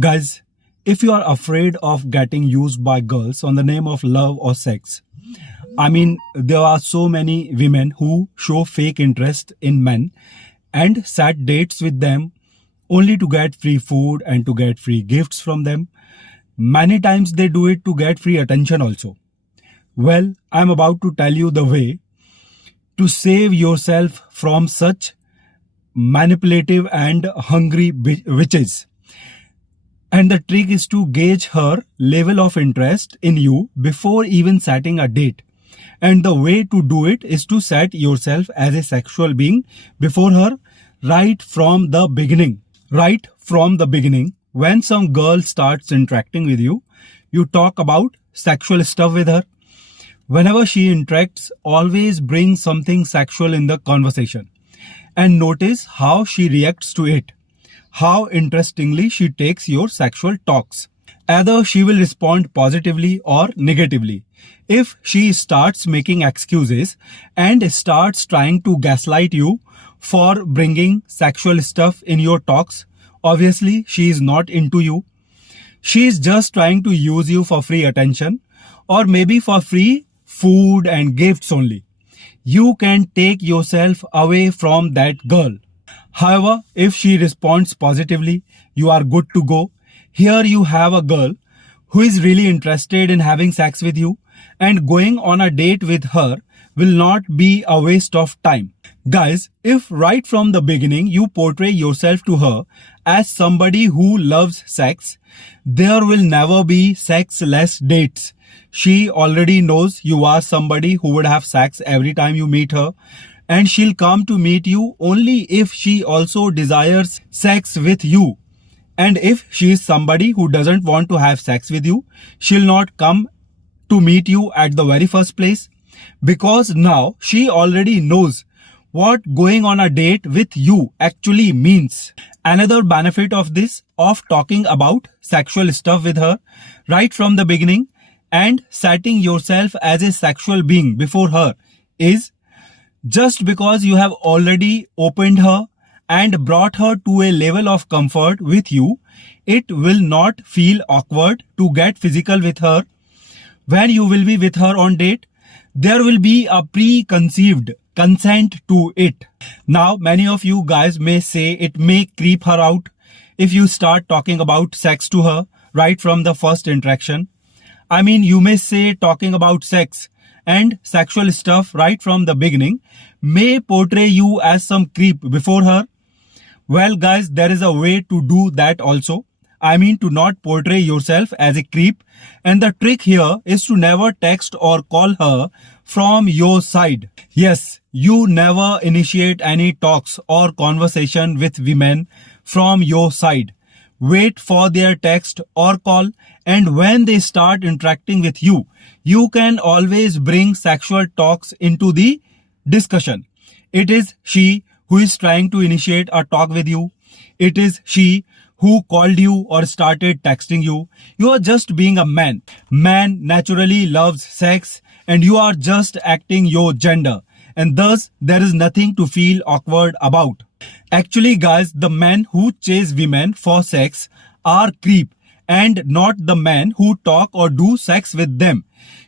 Guys, if you are afraid of getting used by girls on the name of love or sex, there are so many women who show fake interest in men and set dates with them only to get free food and to get free gifts from them. Many times they do it to get free attention also. Well, I'm about to tell you the way to save yourself from such manipulative and hungry witches. And the trick is to gauge her level of interest in you before even setting a date. And the way to do it is to set yourself as a sexual being before her right from the beginning. Right from the beginning, when some girl starts interacting with you, you talk about sexual stuff with her. Whenever she interacts, always bring something sexual in the conversation. And notice how she reacts to it. How interestingly she takes your sexual talks. Either she will respond positively or negatively. If she starts making excuses and starts trying to gaslight you for bringing sexual stuff in your talks, obviously she is not into you. She is just trying to use you for free attention or maybe for free food and gifts only. You can take yourself away from that girl. However, if she responds positively, you are good to go. Here you have a girl who is really interested in having sex with you, and going on a date with her will not be a waste of time. Guys, if right from the beginning you portray yourself to her as somebody who loves sex, there will never be sexless dates. She already knows you are somebody who would have sex every time you meet her, and she'll come to meet you only if she also desires sex with you. And if she is somebody who doesn't want to have sex with you, she'll not come to meet you at the very first place, because now she already knows what going on a date with you actually means. Another benefit of this, of talking about sexual stuff with her right from the beginning and setting yourself as a sexual being before her, is just because you have already opened her and brought her to a level of comfort with you, it will not feel awkward to get physical with her. When you will be with her on date, there will be a preconceived consent to it. Now, many of you guys may say it may creep her out if you start talking about sex to her right from the first interaction. You may say talking about sex and sexual stuff right from the beginning may portray you as some creep before her. Well, guys, there is a way to do that also. To not portray yourself as a creep. And the trick here is to never text or call her from your side. Yes, you never initiate any talks or conversation with women from your side. Wait for their text or call, and when they start interacting with you, you can always bring sexual talks into the discussion. It is she who is trying to initiate a talk with you. It is she who called you or started texting you. You are just being a man. Man naturally loves sex, and you are just acting your gender. And thus, there is nothing to feel awkward about. Actually, guys, the men who chase women for sex are creep, and not the men who talk or do sex with them.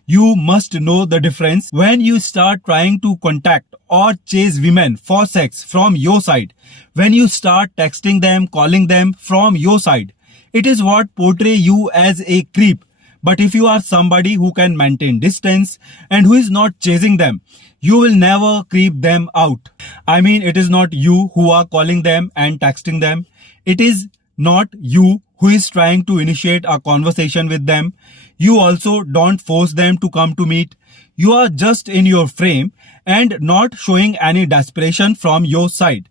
You must know the difference when you start trying to contact or chase women for sex from your side. When you start texting them, calling them from your side, it is what portray you as a creep. But if you are somebody who can maintain distance and who is not chasing them, you will never creep them out. It is not you who are calling them and texting them. It is not you who is trying to initiate a conversation with them. You also don't force them to come to meet. You are just in your frame and not showing any desperation from your side.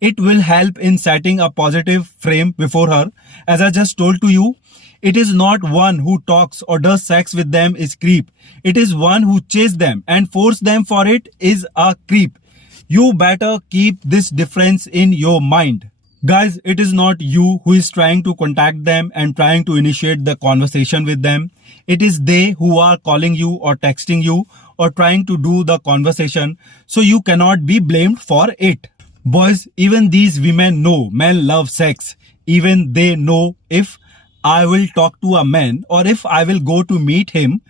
It will help in setting a positive frame before her. As I just told to you, it is not one who talks or does sex with them is creep. It is one who chases them and force them for it is a creep. You better keep this difference in your mind. Guys, it is not you who is trying to contact them and trying to initiate the conversation with them. It is they who are calling you or texting you or trying to do the conversation. So you cannot be blamed for it. Boys, even these women know men love sex. Even they know if I will talk to a man or if I will go to meet him,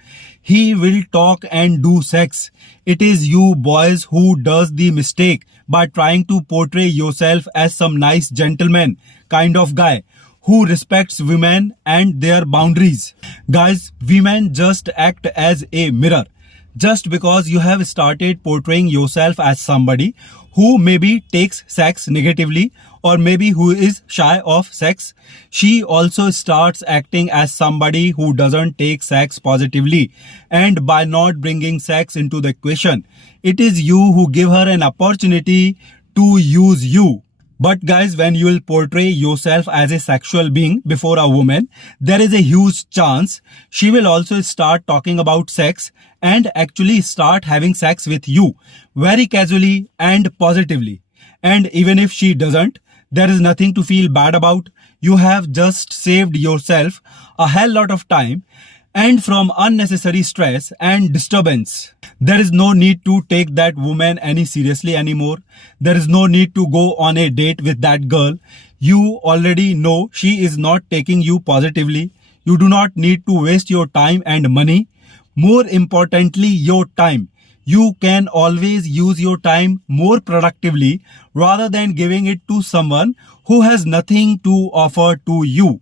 he will talk and do sex. It is you boys who does the mistake by trying to portray yourself as some nice gentleman kind of guy who respects women and their boundaries. Guys, women just act as a mirror. Just because you have started portraying yourself as somebody who maybe takes sex negatively or maybe who is shy of sex, she also starts acting as somebody who doesn't take sex positively. And by not bringing sex into the equation, it is you who give her an opportunity to use you. But guys, when you will portray yourself as a sexual being before a woman, there is a huge chance she will also start talking about sex and actually start having sex with you very casually and positively. And even if she doesn't, there is nothing to feel bad about. You have just saved yourself a hell lot of time and from unnecessary stress and disturbance. There is no need to take that woman any seriously anymore. There is no need to go on a date with that girl. You already know she is not taking you positively. You do not need to waste your time and money. More importantly, your time. You can always use your time more productively rather than giving it to someone who has nothing to offer to you.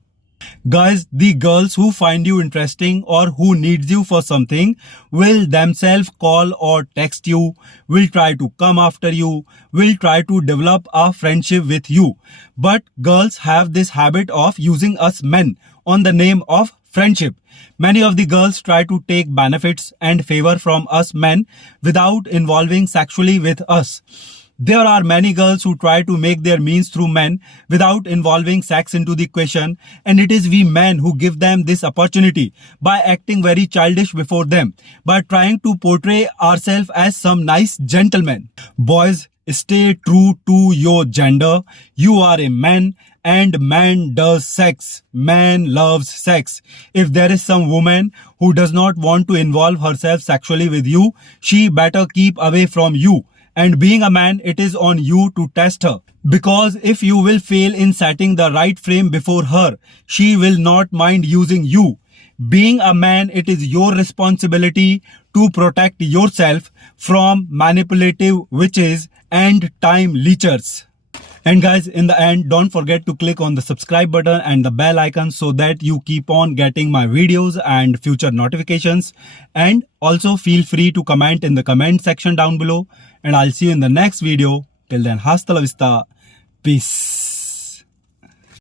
Guys, the girls who find you interesting or who needs you for something will themselves call or text you, will try to come after you, will try to develop a friendship with you. But girls have this habit of using us men on the name of friendship. Many of the girls try to take benefits and favor from us men without involving sexually with us. There are many girls who try to make their means through men without involving sex into the equation, and it is we men who give them this opportunity by acting very childish before them, by trying to portray ourselves as some nice gentlemen. Boys, stay true to your gender. You are a man and man does sex. Man loves sex. If there is some woman who does not want to involve herself sexually with you, she better keep away from you. And being a man, it is on you to test her. Because if you will fail in setting the right frame before her, she will not mind using you. Being a man, it is your responsibility to protect yourself from manipulative witches and time leechers. And guys, in the end, don't forget to click on the subscribe button and the bell icon so that you keep on getting my videos and future notifications. And also feel free to comment in the comment section down below. And I'll see you in the next video. Till then, hasta la vista. Peace.